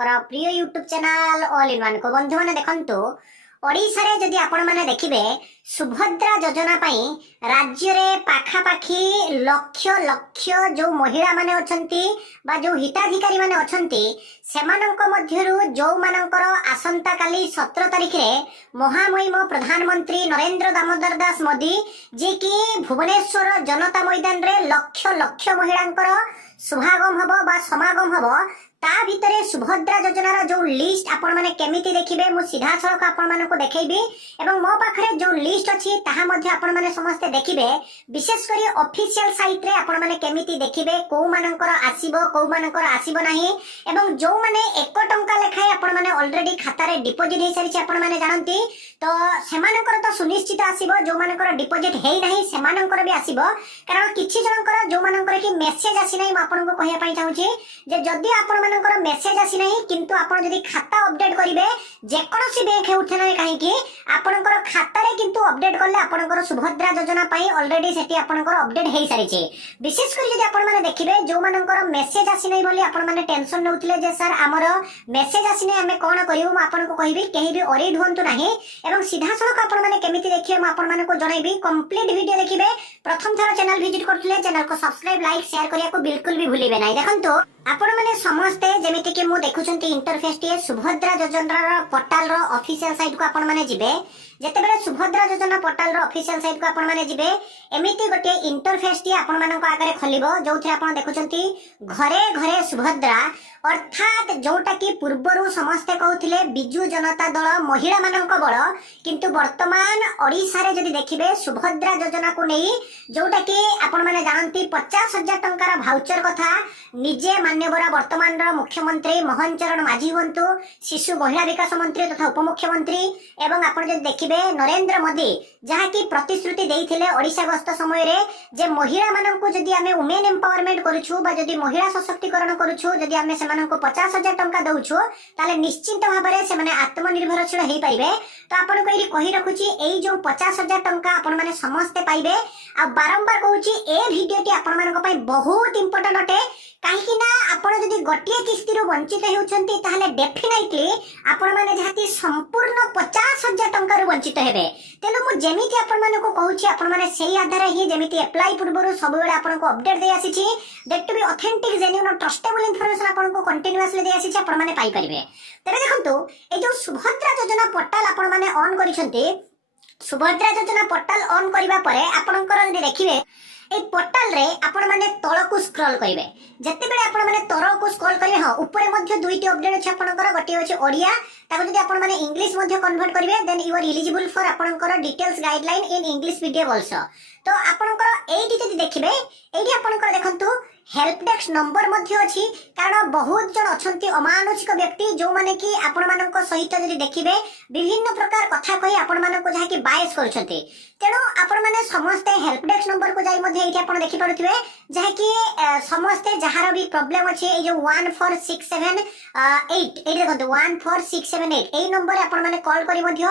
प्रिय YouTube channel all in one को बंधु मैंने देखंतु ओडिशा रे जदि आपण माने देखिबे सुभद्रा योजना पई राज्य रे पाखापाखी लक्ष लक्ष जो महिला माने अछंती बा जो हिताधिकारी माने अछंती सेमानंक मध्यरु जो मानकर आसंता काली 17 तारिख रे महामहिम प्रधानमंत्री नरेंद्र दामोदर दास मोदी जे कि भुवनेश्वर जनता मैदान रे लक्ष लक्ष महिलांकर सुभागम हबो बा समागम हबो ता भितरे सुभद्रा योजनार जो लिस्ट आपण माने केमिति देखिबे मु सीधा सड़क आपण मानको देखैबी एवं मो पाखरे जो लिस्ट अछि ताहा मध्ये आपण माने समस्त देखिबे विशेष करी ऑफिशियल साइट रे आपण माने केमिति देखिबे को मानकर आसीबो को मानकर आसीबो नाही एवं जो माने 1 टंका लेखाय आपण माने ऑलरेडी खाता रे डिपॉजिट हे सारिछि आपण माने जानंती तो सेमानकर तो सुनिश्चित आसीबो जो मानकर डिपॉजिट हेई नाही सेमानकर भी आसीबो कारण किछि जनकर जो मानकर कि मेसेज आसी नाही म आपनको कहिया पई चाहूछि जे जदी आपण मानकर मेसेज आसी नाही किंतु आपण जदी खाता अपडेट करिवे जे कोनोसी बैंक उठे नाही काहे कि आपणकर खाता रे किंतु अपडेट करले आपणकर सुभद्रा योजना पई ऑलरेडी सेठी आपणकर अपडेट हेई सारिछि विशेष करी जदी आपण माने देखिबे जो मानकर मेसेज आसी नाही बोली आपण माने टेंशन नउथिले जे सर हमर मेसेज आसी नाही हमें कोन करिवो म आपनको कहिबी केही भी ओरिड होंतु नाही एवं सीधा सड़क आपण माने केमिति देखिए म आपण माने को जणाइबी कंप्लीट वीडियो देखिबे प्रथम थर चैनल विजिट करथले चैनल को सब्सक्राइब लाइक शेयर करिया को बिल्कुल भी भूलिबे नाही देखंतु आपण माने समस्ते जेमिति कि मु देखुछंती इंटरफेस टी सुभद्रा योजना पोर्टल रो ऑफिशियल साइट को आपण माने जिबे जेते बेले सुभद्रा योजना पोर्टल रो ऑफिशियल साइट को आपण माने जिबे एमिति गोटे इंटरफेस टी आपण मानको आगरे खोलिबो जोथे आपण देखुछंती घरे घरे सुभद्रा अर्थात जोटा कि पूर्वरु समस्ते कहउथिले बिजू जनता दल महिला मानक बळ किंतु वर्तमान ओडिसा रे जदि देखिबे सुभद्रा योजना को नै जोटा कि आपण माने जानंती 50,000 टंकार भाउचर कथा निजे मान्यवर वर्तमान रो मुख्यमंत्री मोहन चरण माझी हंतु शिशु महिला विकास मंत्री तथा उपमुख्यमंत्री एवं आपण जदि देखिबे नरेंद्र मोदी जहा कि प्रतिश्रुति देइथिले ओडिसा गस्त समय रे जे महिला माननकु जदि हमें वुमेन एम्पावरमेंट करूछु बा जदि महिला सशक्तिकरण करूछु जदि हमें सेमाननको 50,000 टंका दउछु ताले निश्चित भाबरे से माने आत्मनिर्भरशील हेई पाइबे तो आपण को कहि रखुची एई जो 50,000 टंका आपण माने समस्त पाइबे आ बारंबार कहूची ए वीडियोटी आपण मानक पई बहुत इंपोर्टेंट अटे काहेकि ना आपण जदि गोटिए किस्ती रो वंचित हेउछंती ताहले डेफिनेटली आपण माने जहाती संपूर्ण 50,000 टंका रो वंचित हेबे तेनु मु जेमिति आपण माने को कहूची आपण माने सेही आधार ही जेमिति अप्लाई पूर्वरु सब बेले आपण को अपडेट दे आसीची that to be authentic genuine trustable information आपण को कंटीन्यूअसली दे आसीची आपण माने पाई परिबे तबे देखंतु ए जो सुभद्रा योजना पोर्टल आपण माने ऑन करिसंती सुभद्रा योजना पोर्टल ऑन करिबा परे आपणकर जदि देखिबे ए पोर्टल रे आपण माने तळकु स्क्रॉल करिवे जत्ते बेले आपण माने तळकु स्क्रॉल करिवे हां ऊपर मध्ये दुईटी अपडेट अछि आपणकर गोटे अछि ओडिया ताको जदि आपण माने इंग्लिश मध्ये कन्वर्ट करिवे then you are eligible for आपणकर details guideline in English video also तो आपणकर एठी जदि देखिबे एठी आपणकर देखंतु हेल्प डेस्क नंबर मध्ये अछि कारण बहुत जन अछंती अमानुषिक व्यक्ति जो माने कि आपण मानक सहित जदि देखिबे विभिन्न प्रकार कथा कहि आपण मानक जहा कि बायस करछंती तेनो आपण माने समस्त हेल्प डेस्क नंबर को जाई मध्ये एठी आपण देखि पारुथिबे जहा कि समस्त जहार भी प्रॉब्लम अछि ए जो 14678 एठी देखंतु 14678 ए नंबर आपण माने कॉल करी मध्ये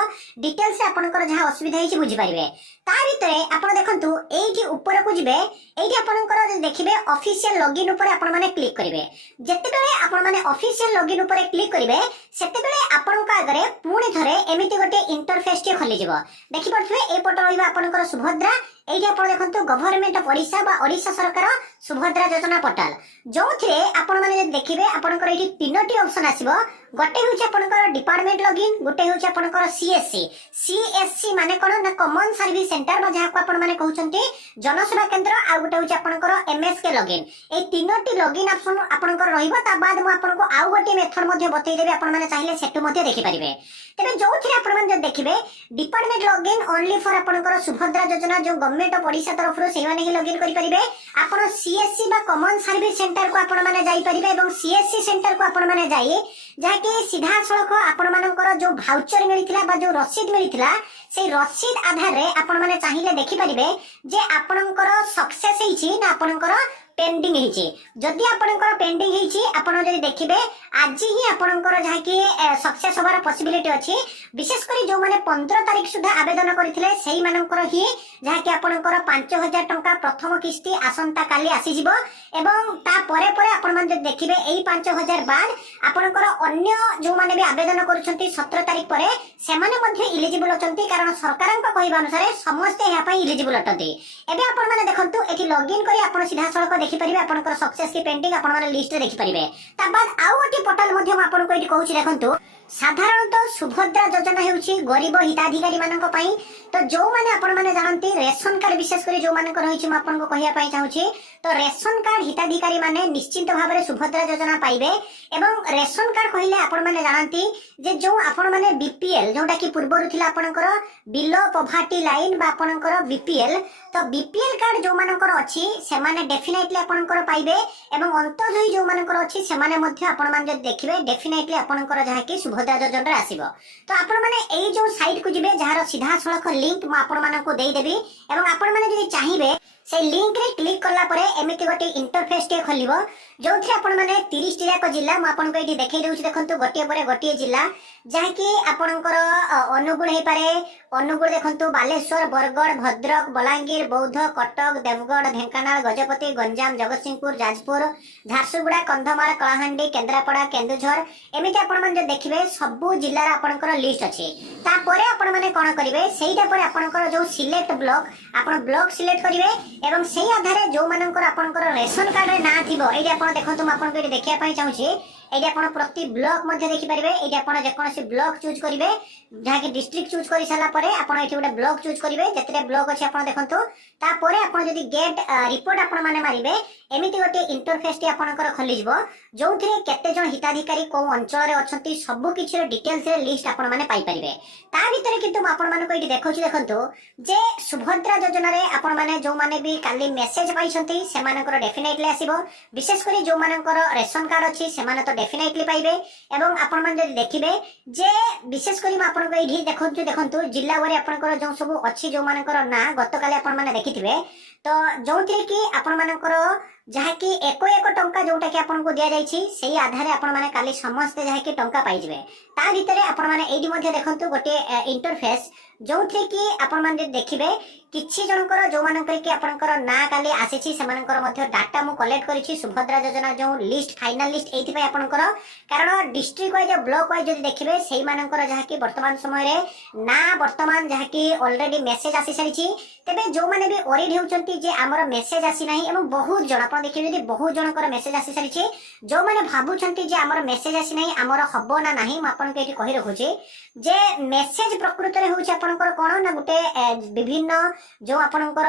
डिटेल्स आपणकर जहा असुविधा हिची बुझी पारिबे ता भितरे आपण देखंतु एठी ऊपर को जिबे एठी आपणकर देखिबे ऑफिशियल लॉगिन ऊपर आपण माने क्लिक करिवे जत्ते बेले आपण माने ऑफिशियल लॉगिन ऊपर क्लिक करिवे सेते बेले आपणक आगरे पुणी थरे एमिति गोटे इंटरफेस टी खोली जिवो देखि पड़थवे ए पट रहिबा आपणकर सुभद्रा एठी आपण देखंतु गवर्नमेंट ऑफ ओडिशा बा ओडिशा सरकार सुभद्रा योजना पोर्टल जोथिरे आपण माने देखिबे आपणकर एठी तीनोटी ऑप्शन आसीबो गोटे होउछ आपणकर डिपार्टमेंट लॉगिन गोटे होउछ आपणकर सीएससी माने कोन ना कॉमन सर्विस सेंटर बा जहा को आपण माने कहउछंती जनसेवा केंद्र आ गोटे होउछ आपणकर एमएसके लॉगिन ए तीनोटी लॉगिन ऑप्शन आपणकर रहिबो ता बाद मु आपनको आउ गोटे मेथड मध्ये बतै देबे आपण माने चाहिले सेटु मध्ये देखि परिबे तबे जोथिरे आपण माने देखिबे डिपार्टमेंट लॉगिन ओनली फॉर आपणकर सुभद्रा योजना जो गवर्नमेंट ऑफ ओडिशा तरफ रो सेवाने ही लॉगिन करि परिबे आपण सीएससी बा कॉमन सर्विस सेंटर को आपण माने जाई परिबे एवं सीएससी सेंटर को आपण माने जाई जाके सीधा सड़क आपण मानकर जो भाउचर मिलिथिला बा जो रसीद मिलिथिला से रसीद आधार रे आपण माने चाहिले देखि परिबे जे आपणकर सक्सेस हिची ना आपणकर पेंडिंग ହେଇଛି ଯଦି ଆପଣଙ୍କର पेंडिंग ହେଇଛି ଆପଣ ଯଦି ଦେଖିବେ ଆଜି ହିଁ ଆପଣଙ୍କର ଯାହା କି सक्सेस होबार पॉसिबिलिटी अछि विशेष करी जो माने 15 तारिख सुधा आवेदन करथिले सेही मानकर ही जहा कि आपनकर 5000 टंका प्रथम किस्ती आसंता काली आसी जिवो एवं ता परे परे आपण माने देखिबे एही 5000 बाद आपनकर अन्य जो माने भी आवेदन करूछंती 17 तारिख परे सेमाने मध्ये इलिजिबल अछंती कारण सरकारक कहिबा अनुसार समस्त एहा पई इलिजिबल अटंती एबे आपण माने देखंतु एठी लॉगिन करी आपण सीधा सळक देखि परिबे आपनकर सक्सेस की पेंडिंग आपण माने लिस्ट रे देखि परिबे ता बाद आउ गोटी पोर्टल मध्ये हम आपण को एठी कहूची देखंतु साधारणतः सुभद्रा योजना हेउची गरीब हिताधिकारी मानक पई तो जो माने आपण माने जानंती रेशन कार्ड विशेष करी जो मानक रहिची म आपण को कहिया पई चाहूची तो रेशन कार्ड हिताधिकारी माने निश्चित भाव रे सुभद्रा योजना पाइबे एवं रेशन कार्ड कहिले आपण माने जानंती जे जो आपण माने बीपीएल जोटा कि पूर्व थिला आपणकर बिलो पॉवर्टी लाइन बा आपणकर बीपीएल तो बीपीएल कार्ड जो मानकर अछि से माने डेफिनेटली आपणकर पाइबे एवं अंतजयी जो मानकर अछि से माने मध्ये आपण माने देखिबे डेफिनेटली आपणकर जहा कि सुभद्रा योजना आसीबो तो आपण माने एई जो साइट को जिबे जहार सीधा सळख लिंक म आपण माननको देई देबी एवं आपण माने जदि चाहिबे से लिंक रे क्लिक करला परे एमिति गोटे इंटरफेस टे खोलिबो जोथि आपण माने 30 टी जाक जिल्ला म आपण को एठी देखाई देउछि देखंतु गोटे परे गोटे जिल्ला जहा कि आपणकर अनुगुण हे पारे अनुगुण देखंतु बालेश्वर बरगड़ भद्रक बलांगीर बौद्ध कटक देवगढ़ ढेंकानाल गजपति गंजाम जगतसिंहपुर जाजपुर झारसुगुड़ा कंधमाल कलाहांडी केंद्रापड़ा केन्दुझर एमिति आपण माने देखिबे सबु जिल्ला रा आपणकर लिस्ट अछि ता परे आपण माने कोन करिवे सेइटा परे आपणकर जो सिलेक्ट ब्लॉक आपण ब्लॉक सिलेक्ट करिवे एवं सेही आधारे जो मानकर आपणकर रेशन कार्ड रे ना थिबो एठी आपण देखंतु म आपण को एठी देखिया पई चाहूची एठी आपण प्रति ब्लॉक मध्ये देखि परिबे एठी आपण जे कोनसी ब्लॉक चूज करिवे जहा कि डिस्ट्रिक्ट चूज करि साला परे आपण एठी गोटे ब्लॉक चूज करिवे जेतरे ब्लॉक अछि आपण देखंतु ता परे आपण जदि गेट रिपोर्ट आपण माने मारिबे एमिति गोटे इंटरफेस टी आपणकर खोली जिवो जोथिरे केते जण हिताधिकारी को अंचल रे अछंती सब किछि रे डिटेल्स रे लिस्ट आपण माने पाई परिबे ता भितरे किंतु आपण मानको एठी देखौछि देखंतु जे सुभद्रा योजना रे आपण माने जो माने भी काली मेसेज पाइछंती से मानकर डेफिनेटली आसीबो विशेष करी जो मानकर रेशन कार्ड अछि से माने तो डेफिनेटली पाइबे एवं आपण माने जदि देखिबे जे विशेष करी आपण को एठी देखंतु जिल्ला वारे आपणकर जो सब अछि जो मानकर ना गतकाले आपण माने देखिथिबे तो जोथिरे कि आपण मानकर जहा कि एको टंका जोटा कि आपण को दिया जायछि सेही आधारे आपण माने काली समस्त जहा कि टंका पाइ जिवे ता भितरे आपण माने एडी मध्ये देखंतु गोटे इंटरफेस जोथिरे कि आपण माने देखिबे किछि जनकर जो मानकर कि आपनकर ना काली आसीछि से मानकर मध्ये डाटा मु कलेक्ट करिछि सुभद्रा योजना जो लिस्ट फाइनल लिस्ट एथि पय आपनकर कारण डिस्ट्रिक्ट वाइज ब्लॉक वाइज जदि देखिबे सेही मानकर जहा कि वर्तमान समय रे ना वर्तमान जहा कि ऑलरेडी मेसेज आसी सारिछि तेबे जो माने भी ओरिड हेउचंती जे हमर मेसेज आसी नाही एवं बहुत जण आपण देखिबे जे बहुत जनकर मेसेज आसी सारिछि जो माने भाबुचंती जे हमर मेसेज आसी नाही हमर हबो ना नाही म आपण के एठी कहि रखुछि जे मेसेज प्रकृत रे होउछि आपनकर कोन ना गुटे विभिन्न जो आपनकर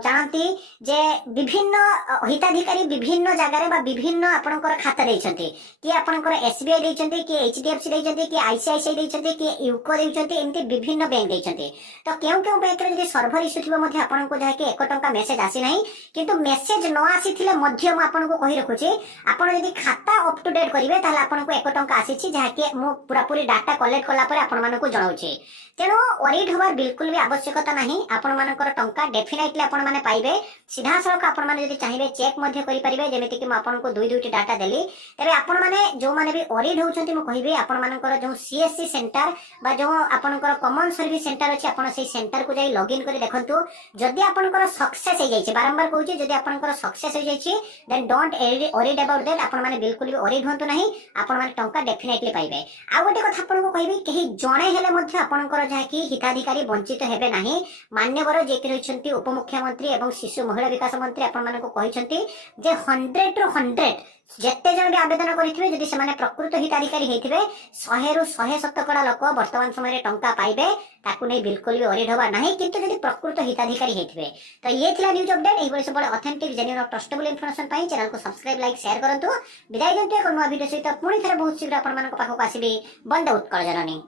जानती जे विभिन्न हिताधिकारी विभिन्न जगह रे बा विभिन्न आपनकर खाता दैछंती कि आपनकर एसबीआई दैछंती कि एचडीएफसी दैछंती कि आईसीआईसीआई दैछंती कि यूको दैछंती एमती विभिन्न बैंक दैछंती तो केउ बैंक रे जदि सर्वर इश्यू थिबो मध्ये आपनको जहा कि 1 टंका मेसेज आसी नाही किंतु मेसेज न आसी थिले मध्ये म आपनको कहि रखुची आपण यदि खाता अप टू डेट करिवे ताले आपनको 1 टंका आसीची जहा कि मु पूरा पूरी डाटा कलेक्ट करला परे आपण मानको जणाउची तेणु ओरिड होबार बिल्कुल भी आवश्यकता नाही आपण मानकर टंका डेफिनेटली आपण माने पाइबे सीधा सळक आपण माने यदि चाहिबे चेक मध्ये करि परिबे जेमिति कि म आपनको दुई दुईटी डाटा देली तबे आपण माने जो माने भी ओरिड होउछंती म कहिबे आपण मानकर जो सीएससी सेंटर बा जो आपनकर कॉमन सर्विस सेंटर अछि आपण सेही सेंटर को जाई लॉगिन करि देखंतु जदि आपनकर सक्सेस हे जाइछि बारंबार कहूछि जदि आपनकर सक्सेस हे जाइछि then don't worry about that आपण माने बिल्कुल भी ओरिड होंतु नाही आपण माने टंका डेफिनेटली पाइबे आ गोटे कथा आपनको कहिबे केही जणे हेले मध्ये आपनकर जहा कि हिताधिकारी वंचित हेबे नाही मान्यवर जे कि रहिसंती उपमुख्यमंत्री एवं शिशु महिला विकास मंत्री आपण मानको कहिसंती जे 100 रु 100 जेते जण भी आवेदन करिथिबे जदि से माने प्रकृत हिताधिकारी हेथिबे 100 रु 100 लोक वर्तमान समय रे टंका पाइबे ताकू नै बिल्कुल भी ओरिड होबा नाही किंतु जदि प्रकृत हिताधिकारी हेथिबे तो ये थिला न्यूज अपडेट एही बळे सबले ऑथेंटिक जेन्युइन और ट्रस्टेबल इंफॉर्मेशन पाई चैनल को सब्सक्राइब लाइक शेयर करंतु विदाय जंतु एक नवा वीडियो सहित पुणी थरे बहुत शीघ्र आपण मानको पाखो आसीबी बंद उत्कल जननी।